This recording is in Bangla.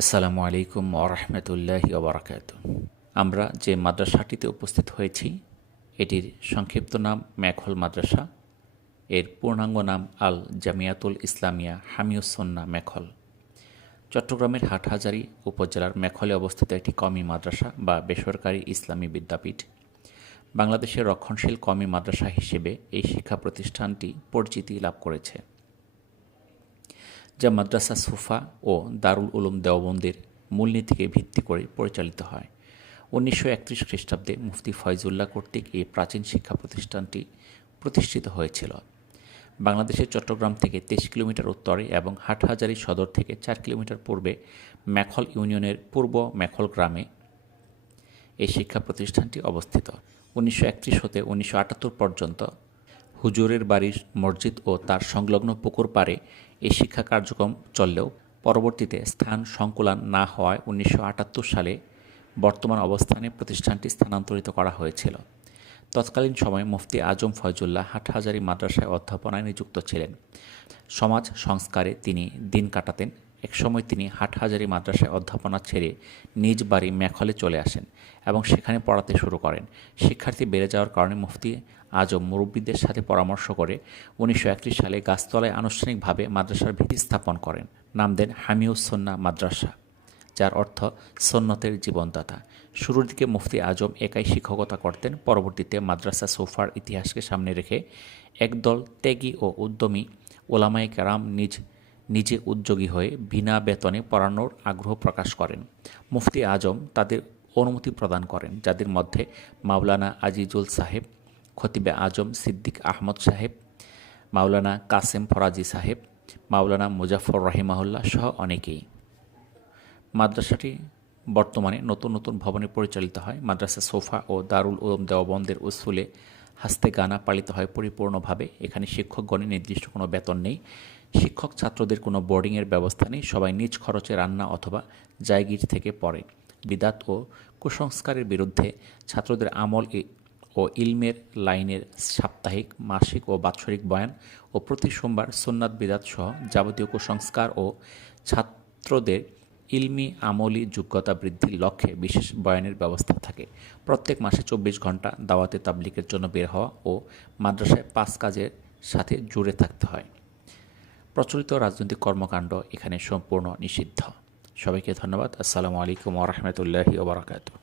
আসসালামু আলাইকুম ওরহমতুল্লাহি ওবরাকাত। আমরা যে মাদ্রাসাটিতে উপস্থিত হয়েছি এটির সংক্ষিপ্ত নাম মেখল মাদ্রাসা। এর পূর্ণাঙ্গ নাম আল জামিয়াতুল ইসলামিয়া হামিউস-সুন্নাহ মেখল। চট্টগ্রামের হাটহাজারী উপজেলার মেখলে অবস্থিত একটি কওমি মাদ্রাসা বা বেসরকারি ইসলামী বিদ্যাপীঠ। বাংলাদেশের রক্ষণশীল কওমি মাদ্রাসা হিসেবে এই শিক্ষা প্রতিষ্ঠানটি পরিচিতি লাভ করেছে, যা মাদ্রাসা সুফা ও দারুল উলুম দেওবন্দের মূলনীতিকে ভিত্তি করে পরিচালিত হয়। 1931 খ্রিস্টাব্দে মুফতি ফয়জুল্লাহ কর্তৃক এই প্রাচীন শিক্ষা প্রতিষ্ঠানটি প্রতিষ্ঠিত হয়েছিল। বাংলাদেশের চট্টগ্রাম থেকে 23 কিলোমিটার উত্তরে এবং হাটহাজারী সদর থেকে 4 কিলোমিটার পূর্বে মেখল ইউনিয়নের পূর্ব মেখল গ্রামে এই শিক্ষা প্রতিষ্ঠানটি অবস্থিত। 1931 হতে 1978 পর্যন্ত হুজুরের বাড়ির মসজিদ ও তার সংলগ্ন পুকুর পাড়ে এই শিক্ষা কার্যক্রম চললেও পরবর্তীতে স্থান সংকুলান না হওয়ায় 1978 সালে বর্তমান অবস্থানে প্রতিষ্ঠানটি স্থানান্তরিত করা হয়েছিল। তৎকালীন সময়ে মুফতি আজম ফয়জুল্লাহ হাটহাজারী মাদ্রাসায় অধ্যাপনায় নিযুক্ত ছিলেন। সমাজ সংস্কারে তিনি দিন কাটাতেন। একসময় তিনি হাটহাজারী মাদ্রাসায় অধ্যাপনা ছেড়ে নিজ বাড়ি মেখলে চলে আসেন এবং সেখানে পড়াতে শুরু করেন। শিক্ষার্থী বেড়ে যাওয়ার কারণে মুফতি আজম মুরব্বীদের সাথে পরামর্শ করে 1931 সালে গাছতলায় আনুষ্ঠানিকভাবে মাদ্রাসার ভিত্তি স্থাপন করেন। নাম দেন হামিউস-সুন্নাহ মাদ্রাসা, যার অর্থ সুন্নতের জীবনদাতা। শুরুর দিকে মুফতি আজম একাই শিক্ষকতা করতেন। পরবর্তীতে মাদ্রাসা সোফার ইতিহাসকে সামনে রেখে একদল ত্যাগী ও উদ্যমী ওলামায়ে কেরাম নিজে উদ্যোগী হয়ে বিনা বেতনে পড়ানোর আগ্রহ প্রকাশ করেন। মুফতি আজম তাদের অনুমতি প্রদান করেন, যাদের মধ্যে মাওলানা আজিজুল সাহেব, খতিবে আজম সিদ্দিক আহমদ সাহেব, মাওলানা কাসেম ফরাজি সাহেব, মাওলানা মুজাফর রহিমাহুল্লাহ সহ অনেকেই। মাদ্রাসাটি বর্তমানে নতুন নতুন ভবনে পরিচালিত হয়। মাদ্রাসা সোফা ও দারুল উলুম দেওবন্দের উসুলে হাস্তে গানা পালিত হয় পরিপূর্ণভাবে। এখানে শিক্ষকগণের নির্দিষ্ট কোনো বেতন নেই। শিক্ষক ছাত্রদের কোনো বোর্ডিংয়ের ব্যবস্থা নেই। সবাই নিজ খরচে রান্না অথবা জায়গির থেকে পড়ে। বিদাত ও কুসংস্কারের বিরুদ্ধে ছাত্রদের আমল ও ইলমের লাইনের সাপ্তাহিক, মাসিক ও বাৎসরিক বয়ান ও প্রতি সোমবার সুন্নাত বিদাত সহ যাবতীয় কুসংস্কার ও ছাত্রদের ইলমি আমলি যোগ্যতা বৃদ্ধির লক্ষ্যে বিশেষ বয়ানের ব্যবস্থা থাকে। প্রত্যেক মাসে 24 ঘন্টা দাওয়াতে তাবলীগের জন্য বের হওয়া ও মাদ্রাসায় 5 কাজের সাথে জুড়ে থাকতে হয়। প্রচলিত রাজনৈতিক কর্মকাণ্ড এখানে সম্পূর্ণ নিষিদ্ধ। সবাইকে ধন্যবাদ। আসসালামু আলাইকুম ওয়া রাহমাতুল্লাহি ওয়া বারাকাতুহু।